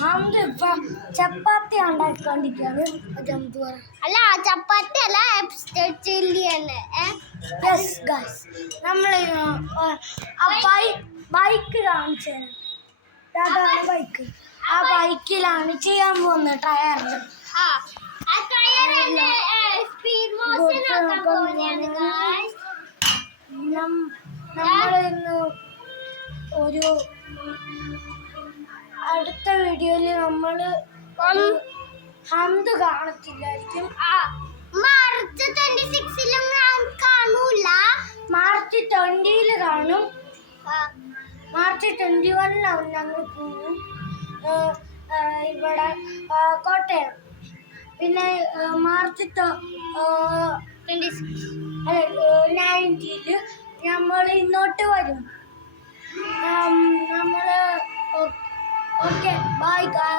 ഹംദ് ഇപ്പം ചപ്പാത്തി ഉണ്ടാക്കിക്കൊണ്ടിരിക്കുകയാണ്. അല്ല ചപ്പാത്തി അല്ല ചില്ലിയാണ്. നമ്മൾ ബൈക്ക് കാണിച്ചു അതാണ് ബൈക്ക്. ആ ബൈക്കിലാണ് ചെയ്യാൻ പോകുന്നത് ടയറിൽ. നമ്മളിന്ന് ഒരു അടുത്ത വീഡിയോയിൽ നമ്മൾ ഹംദ് കാണത്തില്ലായിരിക്കും. മാർച്ച് 26 കാണൂല, മാർച്ച് 20 കാണും. മാർച്ച് 21 ഞങ്ങൾ പോകും ഇവിടെ കോട്ടയം. പിന്നെ മാർച്ച് 19 നമ്മൾ ഇങ്ങോട്ട് വരും. നമ്മൾ ഓക്കെ ബൈ ഗായ്സ്.